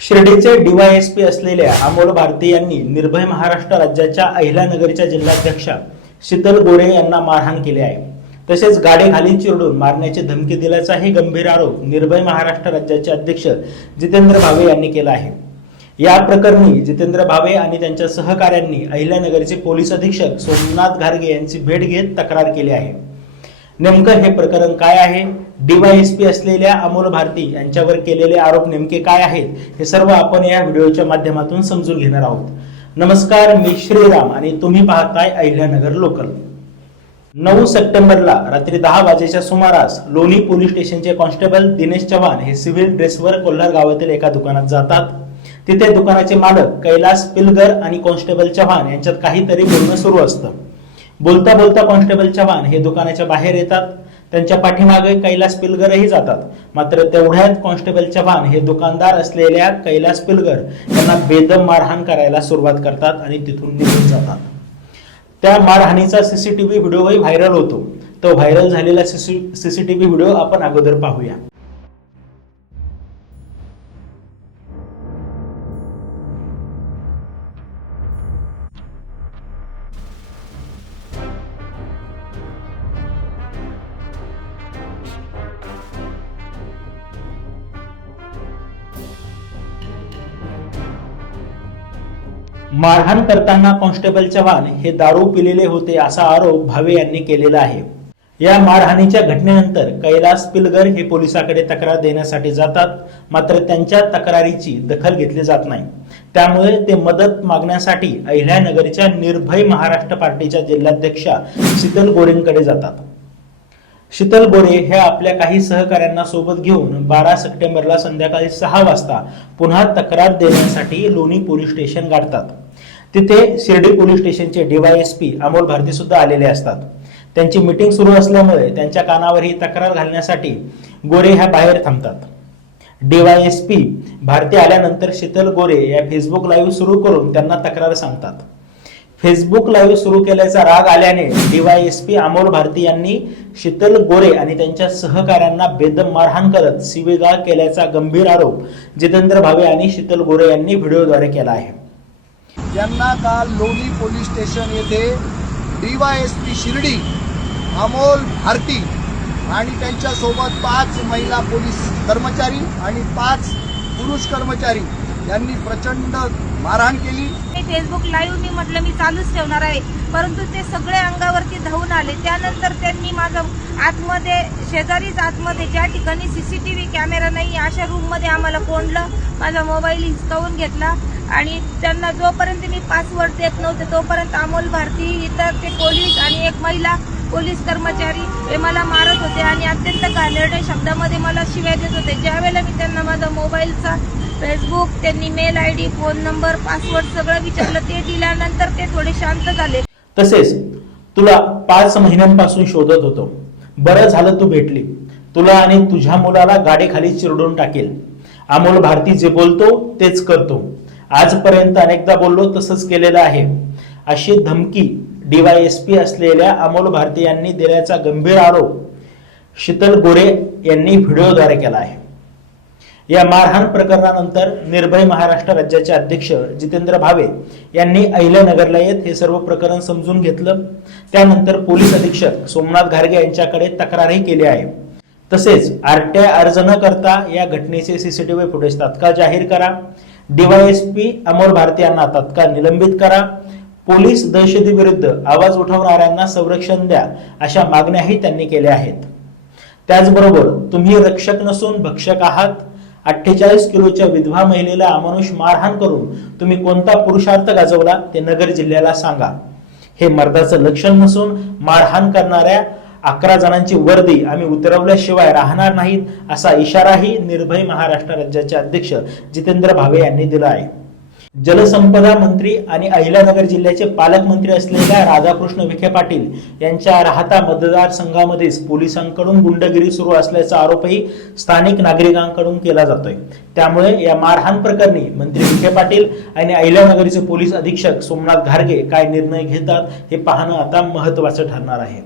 शिर्डीचे DySP असलेल्या अमोल भारती यांनी निर्भय महाराष्ट्र राज्याच्या अहिल्यानगरच्या जिल्हाध्यक्षा शीतल गोरे यांना मारहाण केली आहे. तसेच गाडे खाली चिरडून मारण्याची धमकी दिल्याचाही गंभीर आरोप निर्भय महाराष्ट्र राज्याचे अध्यक्ष जितेंद्र भावे यांनी केला आहे. या प्रकरणी जितेंद्र भावे आणि त्यांच्या सहकाऱ्यांनी अहिल्यानगरचे पोलीस अधीक्षक सोमनाथ घारगे यांची भेट घेत तक्रार केली आहे. नेमकं हे प्रकरण काय आहे? डीवायएसपी असलेल्या अमोल भारती यांच्यावर केलेले आरोप नेमके काय आहेत? हे सर्व आपण या व्हिडिओच्या माध्यमातून समजून घेणार आहोत. नमस्कार मी श्रीराम आणि तुम्ही पाहताय अहिल्यानगर लोकल. नऊ सप्टेंबरला रात्री दहा वाजेच्या सुमारास लोणी पोलीस स्टेशनचे कॉन्स्टेबल दिनेश चव्हाण हे सिव्हिल ड्रेसवर कोल्हार गावातील एका दुकानात जातात. तिथे दुकानाचे मालक कैलास पिलगर आणि कॉन्स्टेबल चव्हाण यांच्यात काहीतरी बोलणं सुरू असतं. बोलता बोलता कॉन्स्टेबल चव्हाण हे दुकानाच्या बाहेर येतात. त्यांच्या पाठीमागे कैलास पिलगरही जातात. मात्र तेवढ्यात कॉन्स्टेबल चव्हाण हे दुकानदार असलेल्या कैलास पिलगर यांना बेदम मारहाण करायला सुरुवात करतात आणि तिथून निघून जातात. त्या मारहाणीचा सीसीटीव्ही व्हिडिओही व्हायरल होतो. तो व्हायरल झालेला सीसी सीसीटीव्ही व्हिडिओ आपण अगोदर पाहूया. मारहाण करताना कॉन्स्टेबल चव्हाण हे दारू पिलेले होते असा आरोप भावे यांनी केलेला आहे. या मारहाणीच्या घटनेनंतर कैलास पिलगर हे पोलिसाकडे तक्रार देण्यासाठी जातात मात्र त्यांच्या तक्रारीची दखल घेतली जात नाही. त्यामुळे ते मदत मागण्यासाठी अहिल्यानगरच्या निर्भय महाराष्ट्र पार्टीच्या जिल्हाध्यक्षा शीतल गोरेंकडे जातात. शीतल बोरे हे आपल्या काही सहकाऱ्यांना सोबत घेऊन बारा सप्टेंबरला संध्याकाळी सहा वाजता पुन्हा तक्रार देण्यासाठी लोणी पोलीस स्टेशन गाठतात. तिथे शिर्डी पोलीस स्टेशनचे डीवायएसपी अमोल भारती सुद्धा आलेले असतात. त्यांची मिटिंग सुरू असल्यामुळे त्यांच्या कानावर ही तक्रार घालण्यासाठी गोरे ह्या बाहेर थांबतात. डीवायएसपी भारती आल्यानंतर शीतल गोरे या फेसबुक लाईव्ह सुरू करून त्यांना तक्रार सांगतात. फेसबुक लाईव्ह सुरू केल्याचा राग आल्याने डीवायएसपी अमोल भारती यांनी शीतल गोरे आणि त्यांच्या सहकाऱ्यांना बेदम मारहाण करत शिवेगाळ केल्याचा गंभीर आरोप जितेंद्र भावे आणि शीतल गोरे यांनी व्हिडिओद्वारे केला आहे. यांना काल लोणी पोलीस स्टेशन येथे डीवायएसपी शिर्डी अमोल भारती आणि त्यांच्यासोबत पाच महिला पोलीस कर्मचारी आणि पाच पुरुष कर्मचारी यांनी प्रचंड मारहाण केली. मी फेसबुक लाईव्ह मी म्हटलं मी चालूच ठेवणार आहे. परंतु ते सगळे अंगावरती धावून आले. त्यानंतर त्यांनी माझं आतमध्ये शेजारीच आतमध्ये ज्या ठिकाणी सीसीटीव्ही कॅमेरा नाही अशा रूममध्ये आम्हाला कोंडलं. माझा मोबाईल हिसकावून घेतला आणि त्यांना जोपर्यंत मी पासवर्ड देत नव्हते तोपर्यंत अमोल भारती इतर ते पोलीस आणि एक महिला पोलीस कर्मचारी हे मला मारत होते आणि अत्यंत घाणेरड्या शब्दामध्ये मला शिव्या देत होते. ज्यावेळेला मी त्यांना माझा मोबाईलचा फेसबुक त्यांनी mail I D phone number password सगळं विचारलं. ते दिल्यानंतर ते थोडे शांत झाले. तसेच तुला पाच महिन्यांपासून शोधत होतो. बरं झालं तू भेटली. तुला आणि तुझ्या मुलाला गाडीखाली चिरडून टाकेल. अमोल भारती जे बोलतो तेच करतो. आजपर्यंत अनेकदा बोललो तसंच केलेलं आहे. अशी धमकी डीवायएसपी असलेल्या अमोल भारती यांनी दिल्याचा गंभीर आरोप शीतल गोरे यांनी व्हिडिओद्वारे केला आहे. या मारहाण प्रकरणानंतर निर्भय महाराष्ट्र राज्याचे अध्यक्ष जितेंद्र भावे यांनी अहिल्यानगरला येत हे सर्व प्रकरण समजून घेतलं. त्यानंतर पोलीस अधीक्षक सोमनाथ घारगे यांच्याकडे तक्रारही केली आहे. तसेच आरटीआय अर्ज न करता या घटनेचे सीसीटीव्ही फुटेज तात्काळ जाहीर करा. डीवायएसपी अमोल भारती यांना तात्काळ निलंबित करा. पोलीस दहशतीविरुद्ध आवाज उठवणाऱ्यांना संरक्षण द्या अशा मागण्याही त्यांनी केल्या आहेत. त्याचबरोबर तुम्ही रक्षक नसून भक्षक आहात. अठ्ठेचाळीस किलोच्या विधवा महिलेला अमानुष मारहाण करून तुम्ही कोणता पुरुषार्थ गाजवला ते नगर जिल्ह्याला सांगा. हे मर्दाचं लक्षण नसून मारहाण करणाऱ्या अकरा जणांची वर्दी आम्ही उतरवल्याशिवाय राहणार नाहीत असा इशाराही निर्भय महाराष्ट्र राज्याचे अध्यक्ष जितेंद्र भावे यांनी दिला आहे. जलसंपदा मंत्री आणि अहिल्यानगर जिल्ह्याचे पालकमंत्री असलेल्या राधाकृष्ण विखे पाटील यांच्या राहता मतदारसंघामध्येच पोलिसांकडून गुंडगिरी सुरू असल्याचा आरोपही स्थानिक नागरिकांकडून केला जातोय. त्यामुळे या मारहाण प्रकरणी मंत्री विखे पाटील आणि अहिल्यानगरचे पोलीस अधीक्षक सोमनाथ घारगे काय निर्णय घेतात हे पाहणं आता महत्वाचं ठरणार आहे.